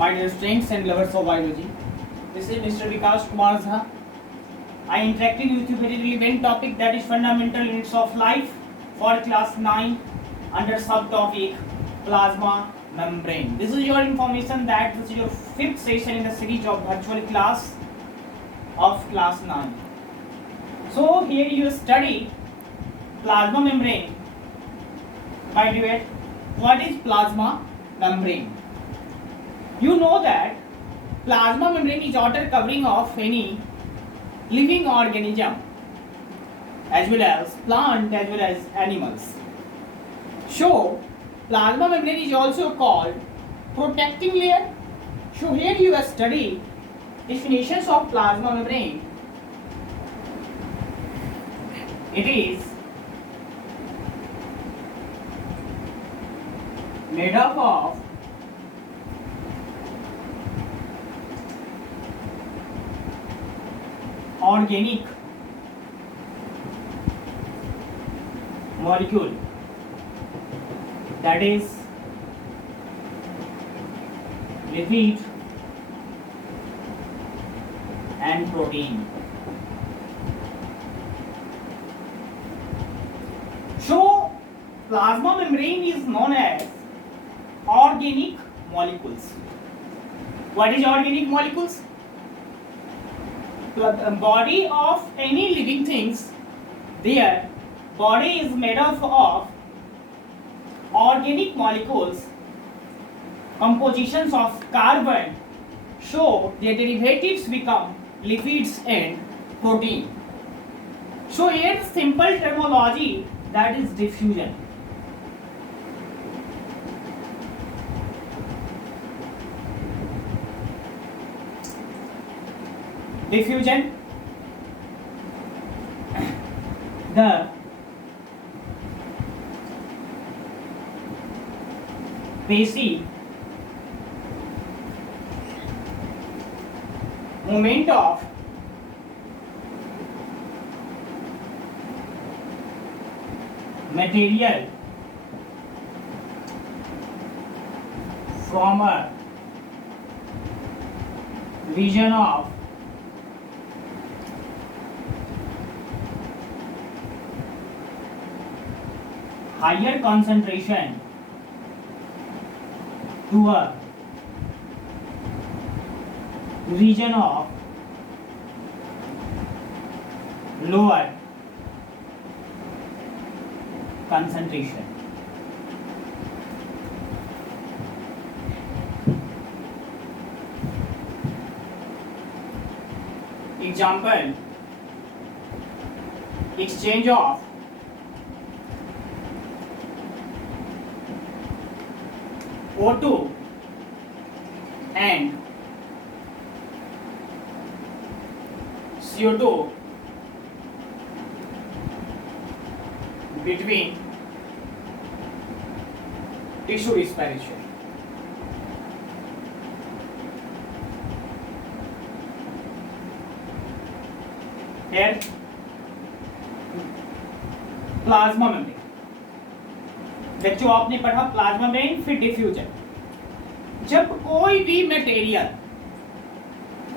my dear students and lovers of biology. This is Mr. Vikas Kumar Jha. I interacting with you very relevant topic, that is fundamental units of life for class 9 under subtopic plasma membrane. This is your information that this is your fifth session in the series of virtual class of class 9. So here you study plasma membrane by debate. What is plasma membrane? You know that plasma membrane is outer covering of any living organism as well as plant as well as animals. So plasma membrane is also called protecting layer. So here you study definitions of plasma membrane. It is made up of organic molecule, that is lipid and protein. So plasma membrane is known as organic molecules. What is organic molecules? The body of any living things, their body is made up of organic molecules, compositions of carbon, so their derivatives become lipids and protein. So here simple terminology, that is diffusion. Diffusion, the basic movement of material from a region of higher concentration to a region of lower concentration. Example, exchange of O2 and CO2 between tissue respiration. Here plasma membrane, बच्चों आपने पढ़ा plasma membrane, फिर diffusion. जब कोई भी material,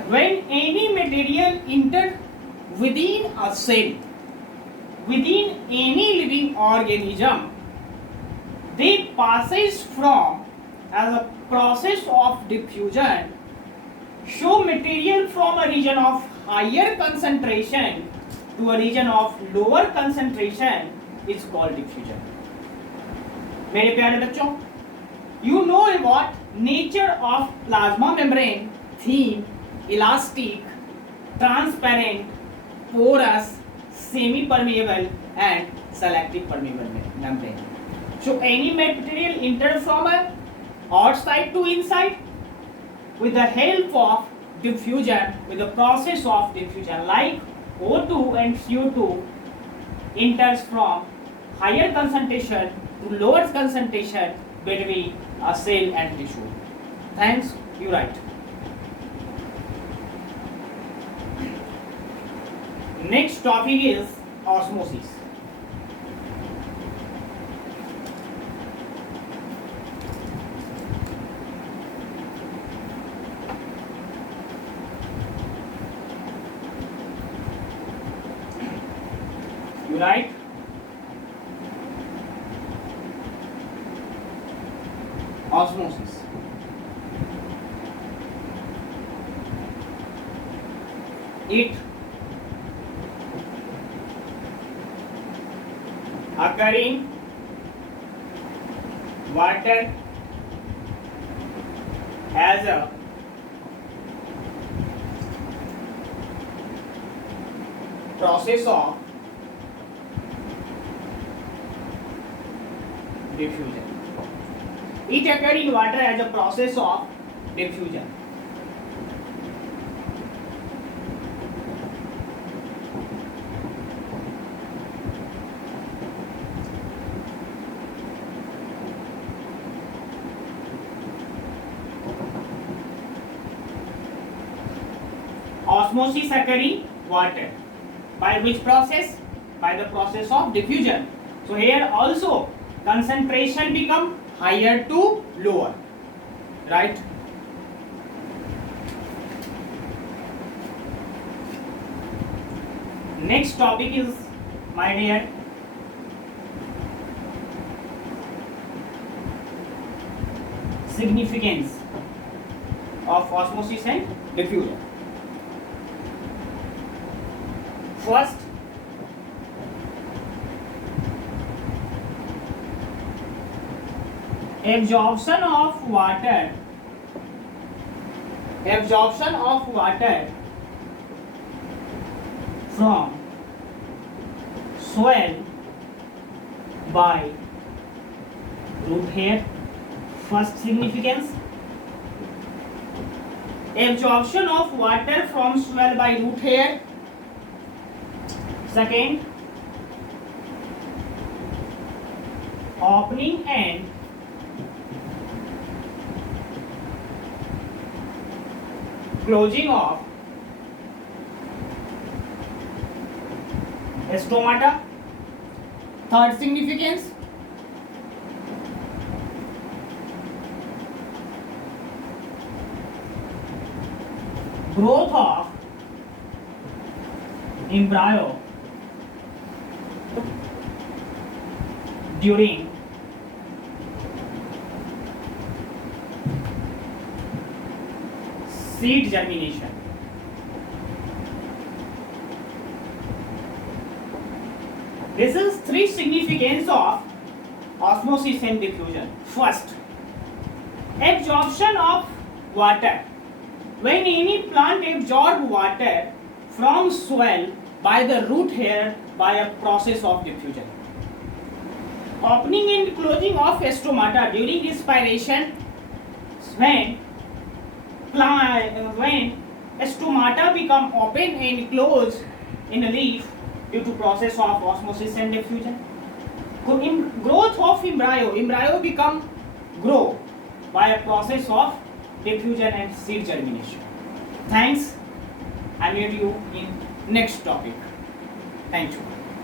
when any material enter within a cell, within any living organism, they passes from as a process of diffusion. So material from a region of higher concentration to a region of lower concentration is called diffusion. मेरे प्यारे बच्चों, you know what nature of plasma membrane: thin, elastic, transparent, porous, semi-permeable and selective permeable membrane. So any material enter from a outside to inside with the help of diffusion, with the process of diffusion, like O2 and CO2 enters from higher concentration to lower concentration between a cell and tissue. Thanks, you right. Next topic is osmosis. right? Osmosis. It occurring water as a process of diffusion. It occurs in water as a process of diffusion. Osmosis occurring water. By which process? By the process of diffusion. So here also concentration become higher to lower, right? Next topic is, my dear, significance of osmosis and diffusion. First, absorption of water from soil by root hair. First significance, absorption of water from soil by root hair. Second, opening and closing of stomata. Third significance, growth of embryo during seed germination. This is three significance of osmosis and diffusion. First, absorption of water. When any plant absorbs water from soil by the root hair by a process of diffusion. Opening and closing of stomata during respiration. When stomata become open and close in a leaf due to process of osmosis and diffusion. Growth of embryo become grow by a process of diffusion and seed germination. Thanks. I meet you in next topic. Thank you.